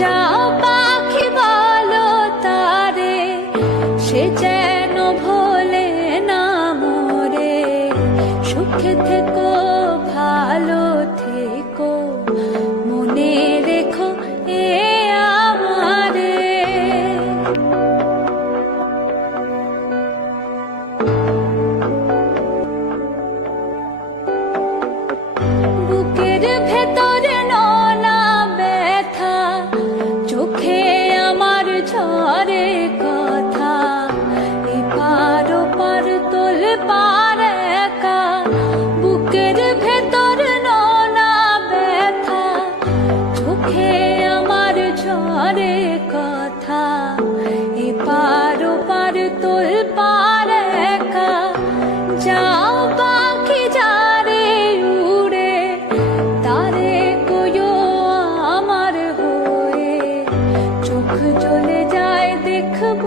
যা পাখি বলো তারে সে যেন ভোলে না মোরে। সুখে থেকো ভালো পার একা বুকের ভেতর নোনা ব্যথা, চোখে আমার ঝরে কথা, এপার ওপার তোল পার একা যাও পাখি উড়ে, তারে কয়ো আমার চোখ জ্বলে যায় দেখব